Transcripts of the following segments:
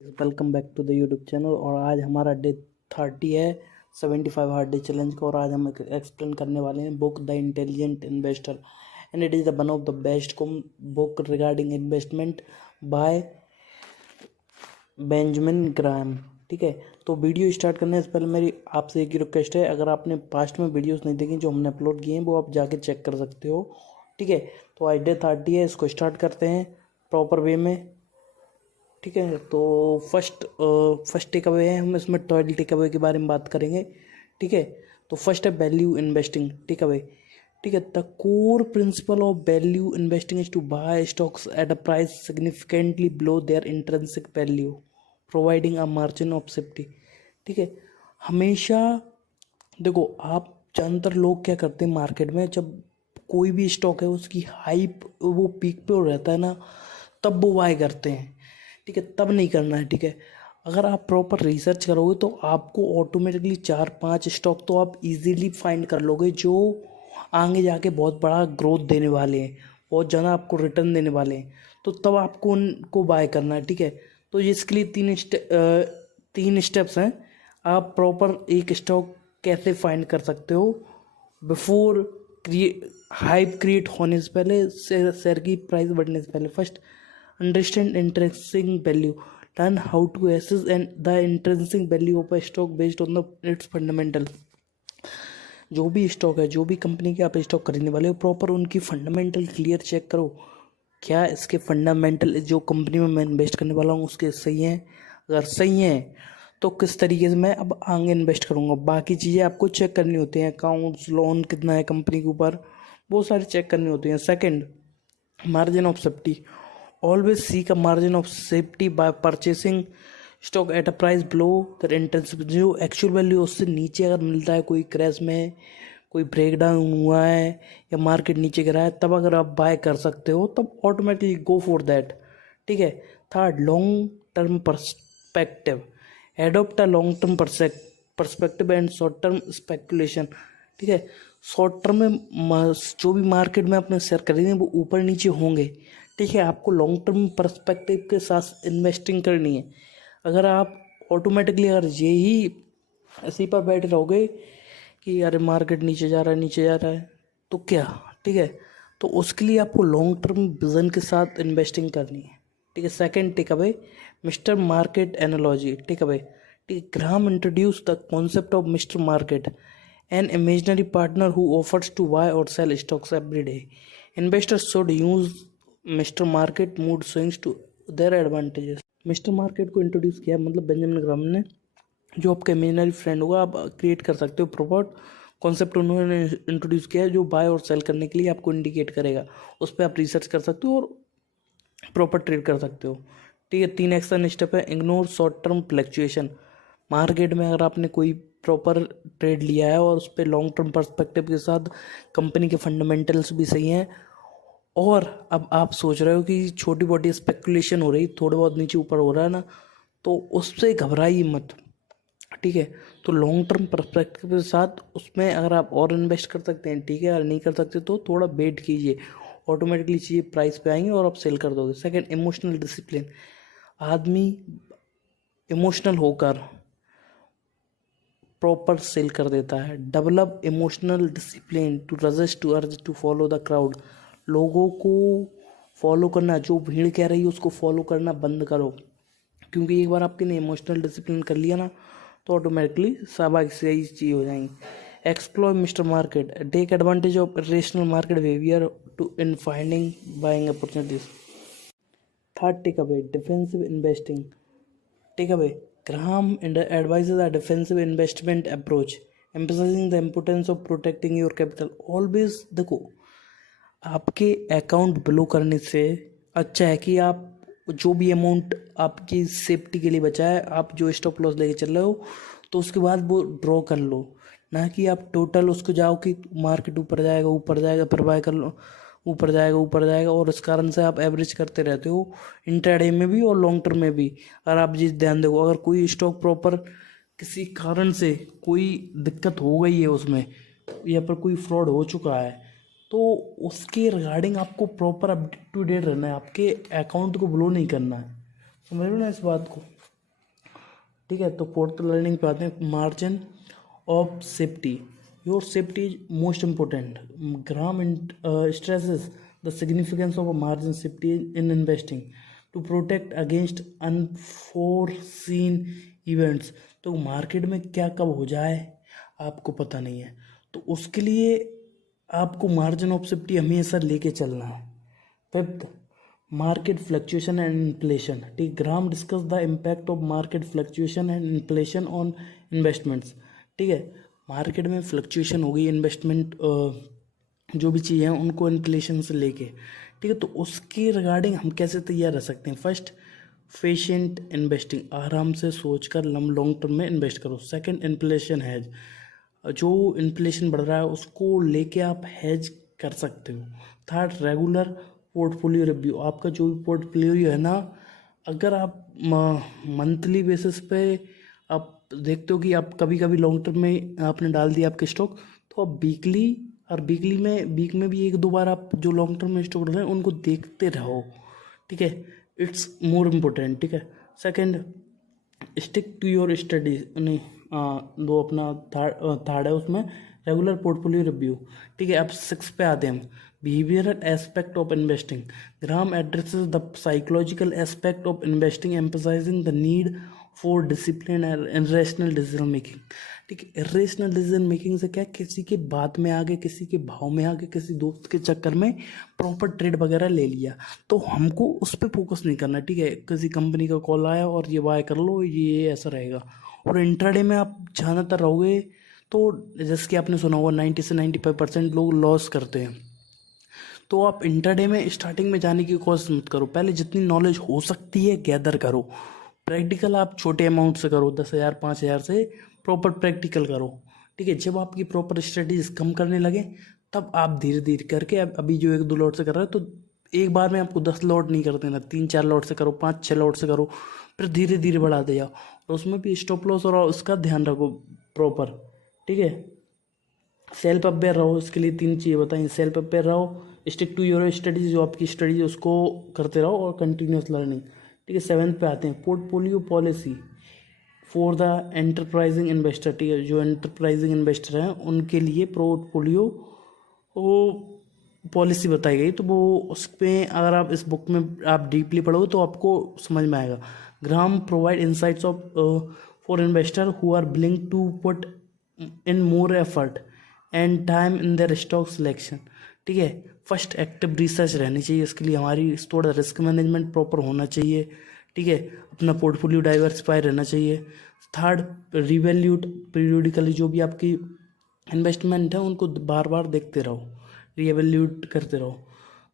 Welcome back to the YouTube channel. और आज हमारा डे 30 है 75 हार्ड डे चैलेंज का। और आज हम एक्सप्लेन करने वाले हैं book the intelligent investor and it is the one of the best book regarding investment by Benjamin Graham. ठीक है, तो वीडियो स्टार्ट करने से पहले मेरी आपसे एक ही रिक्वेस्ट है, अगर आपने पास्ट में वीडियोस नहीं देखी जो हमने अपलोड किए हैं वो आप जाके चेक कर सकते हो। ठीक है, तो आज डे 30 है, इसको स्टार्ट करते हैं प्रॉपर वे में। ठीक है, तो फर्स्ट टेक अवे है, हम इसमें 12 टेक अवे के बारे में बात करेंगे। ठीक है, तो फर्स्ट है वैल्यू इन्वेस्टिंग टेक अवे। ठीक है, the core principle of value investing is to buy stocks at a price significantly below their intrinsic value providing a margin of safety. ठीक है, हमेशा देखो, आप ज़्यादातर लोग क्या करते हैं मार्केट में, जब कोई भी स्टॉक है उसकी हाइप वो पीक पे रहता है ना, तब वो बाय करते हैं। ठीक है, तब नहीं करना है। ठीक है, अगर आप प्रॉपर रिसर्च करोगे तो आपको ऑटोमेटिकली 4-5 स्टॉक तो आप इजीली फाइंड कर लोगे जो आगे जाके बहुत बड़ा ग्रोथ देने वाले हैं, बहुत ज़्यादा आपको रिटर्न देने वाले हैं, तो तब आपको उनको बाय करना है। ठीक है, तो इसके लिए तीन स्टेप्स हैं। आप प्रॉपर एक स्टॉक कैसे फाइंड कर सकते हो बिफोर हाइप क्रिएट होने से पहले, शेयर की प्राइस बढ़ने से पहले। First, understand intrinsic value, learn how to assess and the intrinsic value of a stock based on its fundamental। जो भी स्टॉक है, जो भी कंपनी के आप स्टॉक खरीदने वाले हो, प्रॉपर उनकी फंडामेंटल क्लियर चेक करो। क्या इसके फंडामेंटल जो कंपनी में मैं इन्वेस्ट करने वाला हूँ उसके सही हैं? अगर सही हैं तो किस तरीके से मैं अब आगे इन्वेस्ट करूँगा। बाकी चीज़ें आपको चेक करनी होती हैं, अकाउंट्स, लोन कितना है कंपनी के ऊपर, बहुत सारी चेक करनी होती हैं। Second, margin of safety, always seek a margin of safety by purchasing stock at a price below the intrinsic, जो एक्चुअल वैल्यू उससे नीचे अगर मिलता है, कोई क्रैश में कोई ब्रेक डाउन हुआ है या मार्केट नीचे गिरा है, तब अगर आप बाय कर सकते हो, तब ऑटोमेटिकली गो फॉर दैट। ठीक है, third, long term perspective, adopt a long term perspective and short term speculation. ठीक है, शॉर्ट टर्म में जो भी मार्केट में अपने शेयर खरीदेंगे वो ऊपर नीचे होंगे। ठीक है, आपको लॉन्ग टर्म पर्सपेक्टिव के साथ इन्वेस्टिंग करनी है। अगर आप ऑटोमेटिकली अगर यही इसी पर बैठे रहोगे कि अरे मार्केट नीचे जा रहा है, नीचे जा रहा है, तो क्या? ठीक है, तो उसके लिए आपको लॉन्ग टर्म विजन के साथ इन्वेस्टिंग करनी है। ठीक है, second take away, mister market analogy take away. ठीक है, Graham introduce the concept of mister market, an imaginary partner who offers to buy or sell stocks every day. Investors should use Mr. Market mood swings to their advantages। Mister market को introduce किया, मतलब Benjamin Graham ने, जो आपका imaginary friend होगा, आप create कर सकते हो। प्रॉपर कॉन्सेप्ट उन्होंने इंट्रोड्यूस किया है जो बाय और सेल करने के लिए आपको इंडिकेट करेगा। उस पर आप रिसर्च कर सकते हो और प्रॉपर ट्रेड कर सकते हो। ठीक है, 3 एक्शन स्टेप है। Ignore short term fluctuation, market में अगर आपने कोई प्रॉपर ट्रेड लिया है और उस पर लॉन्ग टर्म पर्सपेक्टिव के साथ कंपनी के फंडामेंटल्स भी सही हैं, और अब आप सोच रहे हो कि छोटी मोटी स्पेकुलेशन हो रही, थोड़ा बहुत नीचे ऊपर हो रहा है ना, तो उससे घबराइए मत। ठीक है, तो लॉन्ग टर्म पर्सपेक्टिव के साथ उसमें अगर आप और इन्वेस्ट कर सकते हैं, ठीक है, अगर नहीं कर सकते तो थोड़ा वेट कीजिए, ऑटोमेटिकली चीज़ें प्राइस पे आएंगी और आप सेल कर दोगे। सेकंड, इमोशनल डिसिप्लिन, आदमी इमोशनल होकर प्रॉपर सेल कर देता है। Develop emotional discipline to resist to urge to follow the crowd, लोगों को फॉलो करना, जो भीड़ कह रही है उसको फॉलो करना बंद करो, क्योंकि एक बार आपने इमोशनल डिसिप्लिन कर लिया ना, तो ऑटोमेटिकली स्वाभाविक से ही चीज़ हो जाएंगी। Explore mister market, take advantage of rational market behaviour to in finding buying opportunities. Third take away, defensive investing take away, Graham advises a defensive investment approach, emphasizing the importance of protecting your capital. Always देखो, आपके account blow करने से अच्छा है कि आप जो भी अमाउंट आपकी सेफ्टी के लिए बचा है, आप जो स्टॉप लॉस लेके चल रहे हो, तो उसके बाद वो ड्रॉ कर लो, ना कि आप टोटल उसको जाओ कि मार्केट ऊपर जाएगा, ऊपर जाएगा, फिर बाय कर लो, ऊपर जाएगा, ऊपर जाएगा, और इस कारण से आप एवरेज करते रहते हो इंट्राडे में भी और लॉन्ग टर्म में भी। अगर आप जिस ध्यान देखो, अगर कोई स्टॉक प्रॉपर किसी कारण से कोई दिक्कत हो गई है उसमें, या पर कोई फ्रॉड हो चुका है, तो उसके रिगार्डिंग आपको प्रॉपर अप टू डेट रहना है, आपके अकाउंट को ब्लो नहीं करना है। समझ लो ना इस बात को, ठीक है। तो फोर्थ लर्निंग पे आते हैं, margin of safety. Your safety is most important. Gram stresses the significance of a margin safety in investing to protect against unforeseen events। तो मार्केट में क्या कब हो जाए आपको पता नहीं है, तो उसके लिए आपको मार्जिन ऑफ सेफ्टी हमेशा लेके चलना है। Fifth, market fluctuation and inflation, ठीक। Graham discuss the impact of market fluctuation and inflation on investments, ठीक है। मार्केट में फ्लक्चुएशन हो गई, इन्वेस्टमेंट जो भी चीज़ें हैं उनको इन्फ्लेशन से लेके, ठीक है। तो उसके रिगार्डिंग हम कैसे तैयार रह सकते हैं। फर्स्ट, पेशेंट इन्वेस्टिंग, आराम से सोचकर लॉन्ग टर्म में इन्वेस्ट करो। सेकंड, इन्फ्लेशन हैज, जो इन्फ्लेशन बढ़ रहा है उसको लेके आप हैज कर सकते हो। थर्ड, रेगुलर पोर्टफोलियो रिव्यू, आपका जो भी पोर्टफोलियो है ना, अगर आप मंथली बेसिस पे आप देखते हो कि आप कभी कभी लॉन्ग टर्म में आपने डाल दिया आपके स्टॉक, तो आप वीकली और वीक में भी एक दो बार आप जो लॉन्ग टर्म में स्टॉक डाल रहे हैं उनको देखते रहो, ठीक है। इट्स मोर इम्पोर्टेंट, ठीक है। Second, stick to your studies, नहीं दो अपना थर्ड है उसमें रेगुलर पोर्टफोलियो रिव्यू, ठीक है। अब सिक्स पे आते हैं हम, behavioural aspect of investing. Gram addresses the psychological aspect of investing, emphasising the need for discipline and irrational decision making, ठीक है। इरेशनल डिसीजन मेकिंग से क्या, किसी के बात में आगे, किसी के भाव में आगे, किसी दोस्त के चक्कर में प्रॉपर ट्रेड वगैरह ले लिया, तो हमको उस पर फोकस नहीं करना, ठीक है। किसी कंपनी का कॉल आया और ये बाय कर लो, ये ऐसा रहेगा। और इंट्राडे में आप ज़्यादातर रहोगे तो जैसे कि आपने सुना होगा 90 से 95% लोग लॉस करते हैं। तो आप इंट्राडे में स्टार्टिंग में जाने की कोशिश मत करो, पहले जितनी नॉलेज हो सकती है गैदर करो। प्रैक्टिकल आप छोटे अमाउंट से करो, 10,000 5,000 से प्रॉपर प्रैक्टिकल करो, ठीक है। जब आपकी प्रॉपर स्ट्रेटजीज कम करने लगे तब आप धीरे धीरे करके, अभी जो एक दो लॉट से कर रहे हो तो एक बार में आपको 10 लॉट नहीं कर देना, 3-4 लॉट से करो, 5-6 लॉट से करो, फिर धीरे धीरे बढ़ाते जाओ। और उसमें भी स्टॉप लॉस और उसका ध्यान रखो प्रॉपर, ठीक है। सेल्फ अवेयर रहो, इसके लिए 3 चीज़ें बताइए। सेल्फ अवेयर रहो, स्टिक टू योर स्टडीज, जो आपकी स्टडीज उसको करते रहो, और कंटिन्यूस लर्निंग, ठीक है। 7th पे आते हैं, portfolio policy for the enterprising investor, ठीक है। जो एंटरप्राइजिंग इन्वेस्टर हैं उनके लिए पोर्टफोलियो वो पॉलिसी बताई गई, तो वो उस पर अगर आप इस बुक में आप डीपली पढ़ोगे तो आपको समझ में आएगा। Graham provide insights of for investor who are willing to put in more effort and time in their stock selection, ठीक है। फर्स्ट, एक्टिव रिसर्च रहनी चाहिए, इसके लिए हमारी थोड़ा रिस्क मैनेजमेंट प्रॉपर होना चाहिए, ठीक है। अपना पोर्टफोलियो डाइवर्सिफाई रहना चाहिए। थर्ड, रिवैल्यूट पीरियोडिकली, जो भी आपकी इन्वेस्टमेंट है उनको बार बार देखते रहो, रिवैल्यूट करते रहो।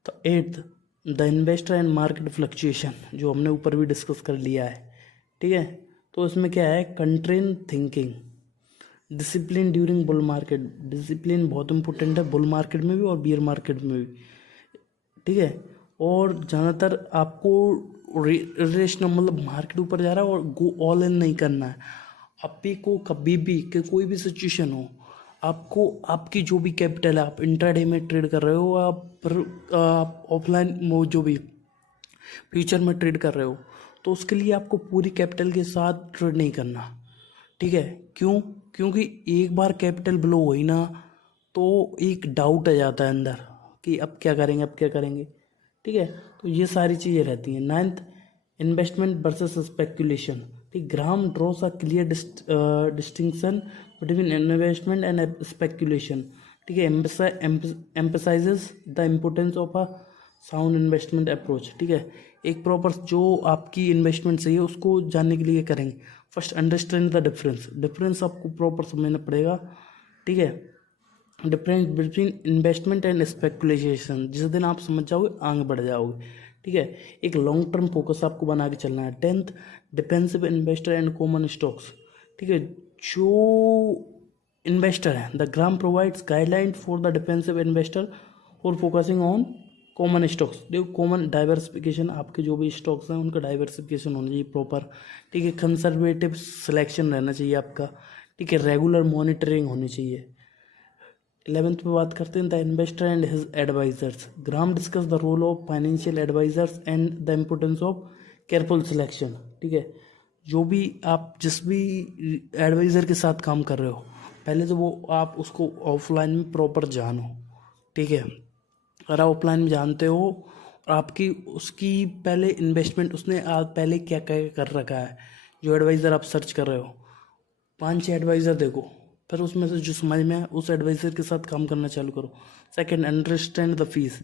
तो 8th, the investor and market fluctuation, जो हमने ऊपर भी डिस्कस कर लिया है, ठीक है। तो इसमें क्या है, contrarian thinking, discipline during bull market, discipline बहुत इंपॉर्टेंट है बुल मार्केट में भी और बियर मार्केट में भी, ठीक है। और ज़्यादातर आपको रेशनल, मतलब मार्केट ऊपर जा रहा है और गो ऑल इन नहीं करना है। आपी को कभी भी कि कोई भी सिचुएशन हो, आपको आपकी जो भी कैपिटल है, आप इंट्राडे में ट्रेड कर रहे हो, आप ऑफलाइन जो भी फ्यूचर में ट्रेड कर रहे हो, तो उसके लिए आपको पूरी कैपिटल के साथ ट्रेड नहीं करना, ठीक है। क्यों? क्योंकि एक बार कैपिटल ब्लो हुई ना तो एक डाउट आ जाता है अंदर कि अब क्या करेंगे, अब क्या करेंगे, ठीक है। तो ये सारी चीज़ें रहती हैं। 9th, इन्वेस्टमेंट वर्सेस स्पेकुलेशन, ठीक। Graham draws a clear distinction between investment and speculation, ठीक है। Emphasises the importance of a sound investment approach, ठीक है। एक प्रॉपर जो आपकी इन्वेस्टमेंट सही है उसको जानने के लिए करेंगे। फर्स्ट, अंडरस्टैंड द डिफरेंस आपको प्रॉपर समझना पड़ेगा, ठीक है। Difference between investment and speculation, जिस दिन आप समझ जाओगे आगे बढ़ जाओगे, ठीक है। एक लॉन्ग टर्म फोकस आपको बना के चलना है। 10th, defensive investor and common stocks, ठीक है। जो इन्वेस्टर है, the gram provides guideline for the defensive investor और फोकसिंग ऑन कॉमन स्टॉक्स। देखो, कॉमन डाइवर्सिफिकेशन, आपके जो भी स्टॉक्स हैं उनका डाइवर्सिफिकेशन होना चाहिए प्रॉपर, ठीक है। कंजर्वेटिव सिलेक्शन रहना चाहिए आपका, ठीक है। रेगुलर मॉनिटरिंग होनी चाहिए। 11th पे बात करते हैं, the investor and his advisers. Graham discuss the role of financial advisers and the importance of careful selection, ठीक है। जो भी आप जिस भी एडवाइज़र के साथ काम कर रहे हो, पहले तो वो आप उसको ऑफलाइन में प्रॉपर जानो, ठीक है। अगर आप ऑफलाइन में जानते हो और आपकी उसकी पहले इन्वेस्टमेंट उसने आप पहले क्या क्या कर रखा है, जो एडवाइज़र आप सर्च कर रहे हो 5-6 एडवाइज़र देखो, फिर उसमें से जो समझ में आए उस एडवाइज़र के साथ काम करना चालू करो। Second, understand the fees.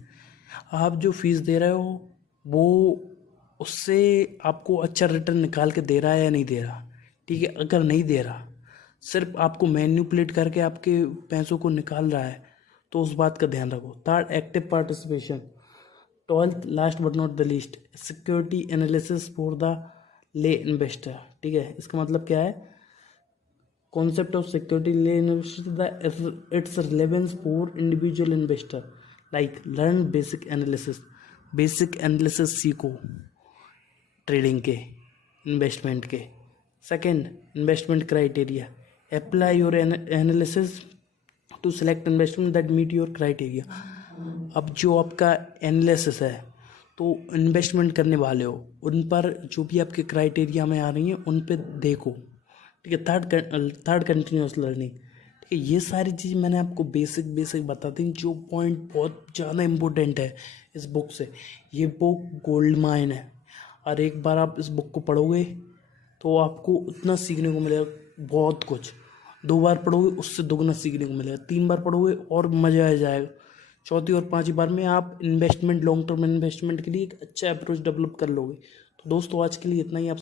आप जो फीस दे रहे हो वो उससे आपको अच्छा रिटर्न निकाल के दे रहा है या नहीं दे रहा, ठीक है। अगर नहीं दे रहा, सिर्फ आपको मैन्युपुलेट करके आपके पैसों को निकाल रहा है, तो उस बात का ध्यान रखो। Third, active participation. Twelfth, last but not the least, security analysis for the ले इन्वेस्टर, ठीक है। इसका मतलब क्या है? Concept of security lay its relevance for individual investor, like learn basic analysis सीखो ट्रेडिंग के, इन्वेस्टमेंट के। Second, investment criteria, apply your analysis to select investment that meet your criteria. अब जो आपका एनालिसिस है, तो इन्वेस्टमेंट करने वाले हो उन पर जो भी आपके क्राइटेरिया में आ रही हैं उन पे देखो, ठीक है। थर्ड, कंटिन्यूस लर्निंग, ठीक है। ये सारी चीज़ मैंने आपको बेसिक बता दी, जो पॉइंट बहुत ज़्यादा इम्पोर्टेंट है इस बुक से। ये बुक गोल्ड माइन है, और एक बार आप इस बुक को पढ़ोगे तो आपको उतना सीखने को मिलेगा, बहुत कुछ। 2 बार पढ़ोगे उससे दुगना सीखने को मिलेगा, 3 बार पढ़ोगे और मज़ा आ जाएगा, चौथी और पांचवी बार में आप इन्वेस्टमेंट, लॉन्ग टर्म इन्वेस्टमेंट के लिए एक अच्छा अप्रोच डेवलप कर लोगे। तो दोस्तों आज के लिए इतना ही। आप